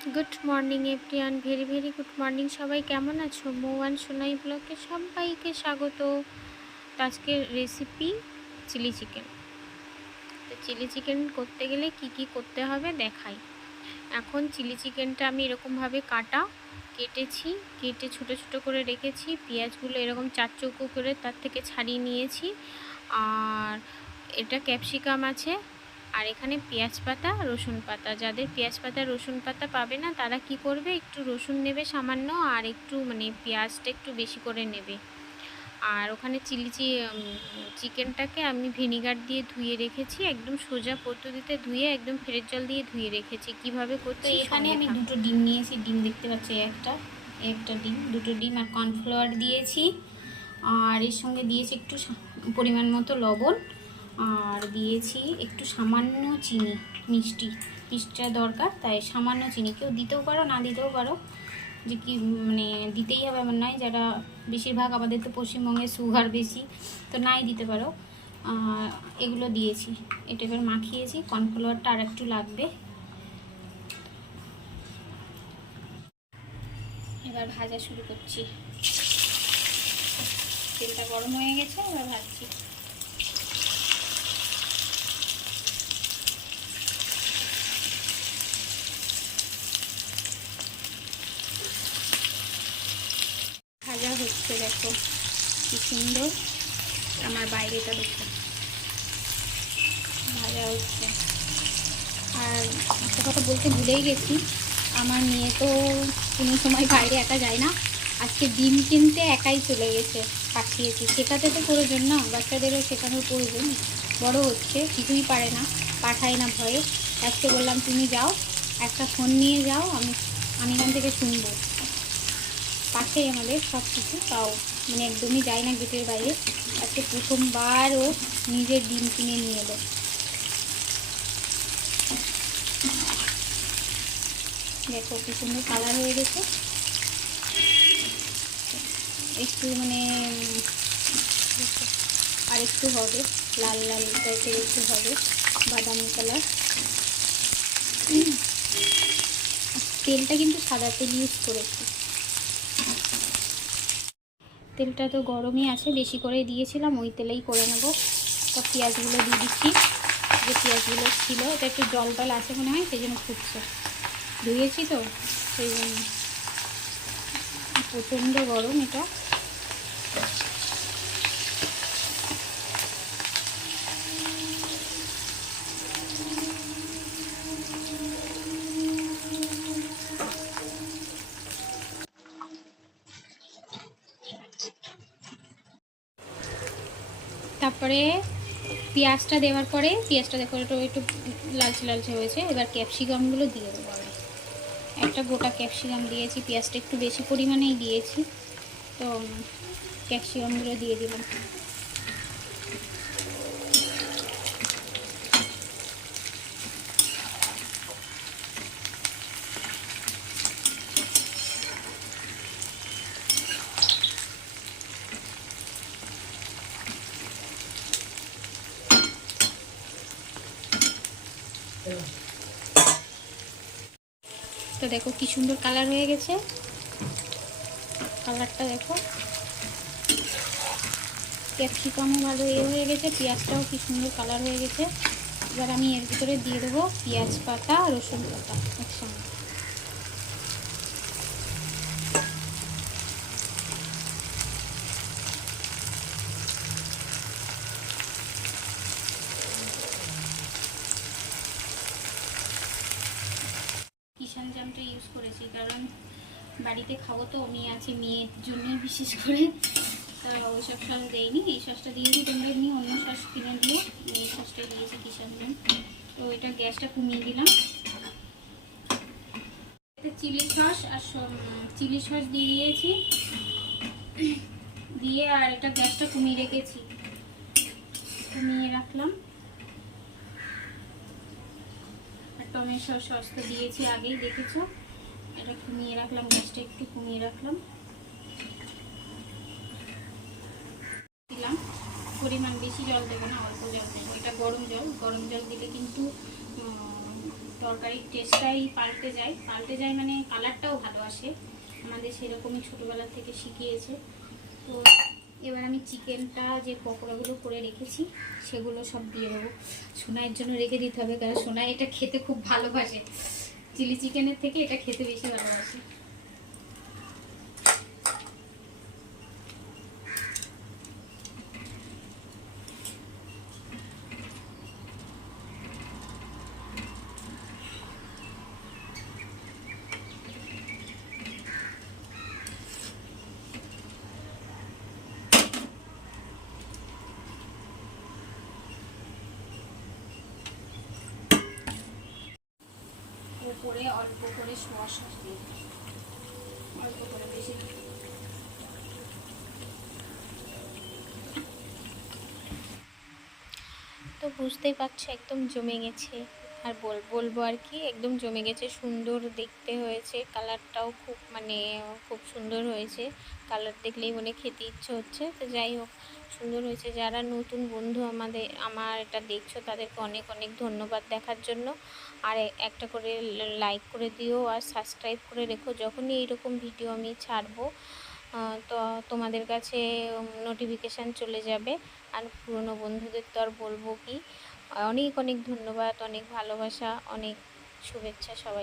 Good morning everyone, very very good morning. সবাই কেমন আছো? মৌয়ান সোনাই ব্লগে সবাইকে স্বাগত। তো আজকের রেসিপি চিলি চিকেন। তো চিলি চিকেন করতে গেলে কি কি করতে হবে দেখাই। এখন চিলি চিকেনটা আমি এরকমভাবে কেটেছি, কেটে ছোটো ছোটো করে রেখেছি। পেঁয়াজগুলো এরকম চার চৌকো করে তার থেকে ছাড়িয়ে নিয়েছি। আর এটা ক্যাপসিকাম আছে, আর এখানে পেঁয়াজ পাতা, রসুন পাতা। যাদের পেঁয়াজ পাতা রসুন পাতা পাবে না তারা কি করবে, একটু রসুন নেবে সামান্য, আর একটু পেঁয়াজটা একটু বেশি করে নেবে। আর ওখানে চিকেনটাকে আমি ভিনিগার দিয়ে ধুয়ে রেখেছি, একদম সোজা পদ্ধতিতে ধুয়ে একদম ফ্রেশ জল দিয়ে ধুয়ে রেখেছি। কিভাবে করছি এখানে আমি দুটো ডিম নিয়েছি। ডিম দেখতে পাচ্ছি, একটা ডিম, দুটো ডিম আর কর্নফ্লাওয়ার দিয়েছি। আর এর সঙ্গে দিয়েছি একটু পরিমাণ মতো লবণ, আর দিয়েছি একটু সামান্য চিনি। মিষ্টিটা দরকার, তাই সামান্য চিনি। কেউ দিতেও পারো, না দিতেও পারো, যে কি দিতেই হবে এমন নয়। যারা বেশিরভাগ আমাদের তো পশ্চিমবঙ্গে সুগার বেশি, তো নাই দিতে পারো। এগুলো দিয়েছি, এটা এবার মাখিয়েছি। কর্নফ্লাওয়ারটা আর একটু লাগবে। এবার ভাজা শুরু করছি। তেলটা গরম হয়ে গেছে, এবার ভাজছি। ভাজা হচ্ছে, দেখো কি সুন্দর। আমার বাইরেটা দেখো, ভাজা হচ্ছে। আর একটা কথা বলতে ভুলেই গেছি, আমার মেয়ে তো কোনো সময় বাইরে একা যায় না। আজকে ডিম কিনতে একাই চলে গেছে, পাঠিয়েছি। শেখাতে তো প্রয়োজন না, বাচ্চাদেরও শেখানোর প্রয়োজন। বড় হচ্ছে, কিছুই পারে না, পাঠায় না ভয়ে। আজকে বললাম তুমি যাও, একটা ফোন নিয়ে যাও, আমি এখান থেকে শুনবো। পাশেই আমাদের সব কিছু, তাও একদমই যায় না গেটের বাইরে। আজকে প্রথমবার ও নিজের ডিম কিনে নিয়ে এলো। দেখো কি সুন্দর কালার হয়ে গেছে। একটু আর একটু হবে, লাল লাল টাইপের একটু হবে, বাদামি কালার। তেলটা কিন্তু সাদা তেল ইউজ করেছি। তেলটা তো গরমই আছে, বেশি করে দিয়েছিলাম, ওই তেলেই করে নেব। সব পেঁয়াজগুলো দিয়ে দিচ্ছি। যে পেঁয়াজগুলো ছিল, এটা একটু জল টল আছে মনে হয়, সেই জন্য ফুটছে। ধুয়েছি তো সেই জন্য। প্রচণ্ড গরম এটা। তারপরে পেঁয়াজটা দেওয়ার পরে, পেঁয়াজটা দেখো একটু লালচে লালচে হয়েছে। এবার ক্যাপসিকামগুলো দিয়ে দেবো আমি। একটা গোটা ক্যাপসিকাম দিয়েছি, পেঁয়াজটা একটু বেশি পরিমাণেই দিয়েছি, তো ক্যাপসিকামগুলো দিয়ে দিলাম। তো দেখো কি সুন্দর কালার হয়ে গেছে। কালারটা দেখো, ক্যাপসিকামও ভালো হয়ে গেছে, পেঁয়াজটাও কি সুন্দর কালার হয়ে গেছে। এবার আমি এর ভিতরে দিয়ে দেবো পেঁয়াজ পাতা, রসুন পাতা একসঙ্গে। কিষান জামটা ইউজ করেছি, কারণ বাড়িতে খাবো তো, মেয়ে আছে, মেয়ের জন্যই বিশেষ করে। ওই সব সস দেয়নি, এই সসটা দিয়েছি। তোমরা এমনি অন্য সস কিনে দিও, এই সসটা দিয়েছি কিষান জাম। তো এটা গ্যাসটা কমিয়ে দিলাম। চিলি সস আর চিলি সস দিয়ে দিয়েছি, দিয়ে আর এটা গ্যাসটা কমিয়ে রেখেছি, কমিয়ে রাখলাম। আর টমেটো সস তো দিয়েছি আগেই, দেখেছো। এটা কমিয়ে রাখলাম, গ্যাসটা একটু কমিয়ে রাখলাম। দিলাম পরিমাণ বেশি জল দেবো না, অল্প জল দেবো। এটা গরম জল, গরম জল দিলে কিন্তু তরকারির টেস্টটাই পাল্টে যায় মানে কালারটাও ভালো আসে। আমাদের সেরকমই ছোটোবেলা থেকে শিখিয়েছে। তো এবার আমি চিকেনটা যে পকোড়াগুলো করে রেখেছি সেগুলো সব দিয়ে দেবো। সোনাইয়ের জন্য রেখে দিতে হবে, কারণ সোনাই এটা খেতে খুব ভালোবাসে। চিলি চিকেনের থেকে এটা খেতে বেশি ভালোবাসে। উপরে অল্প করে সোয়া সস দিয়ে দিই, অল্প করে, বেশি। তো বুঝতেই পারছো একদম জমে গেছে। আর বলবো আর কি, একদম জমে গেছে, সুন্দর দেখতে হয়েছে, কালারটাও খুব মানে খুব সুন্দর হয়েছে। কালার দেখলেই মনে খেতে ইচ্ছে হচ্ছে। তো যাই হোক, সুন্দর হয়েছে। যারা নতুন বন্ধু আমার এটা দেখছো তাদেরকে অনেক অনেক ধন্যবাদ দেখার জন্য। আর একটা করে লাইক করে দিও আর সাবস্ক্রাইব করে রেখো, যখনই এইরকম ভিডিও আমি ছাড়বো তো তোমাদের কাছে নোটিফিকেশান চলে যাবে। আর পুরনো বন্ধুদের তো আর বলবো কি, অনেক অনেক ধন্যবাদ, অনেক ভালোবাসা, অনেক শুভেচ্ছা সবাই।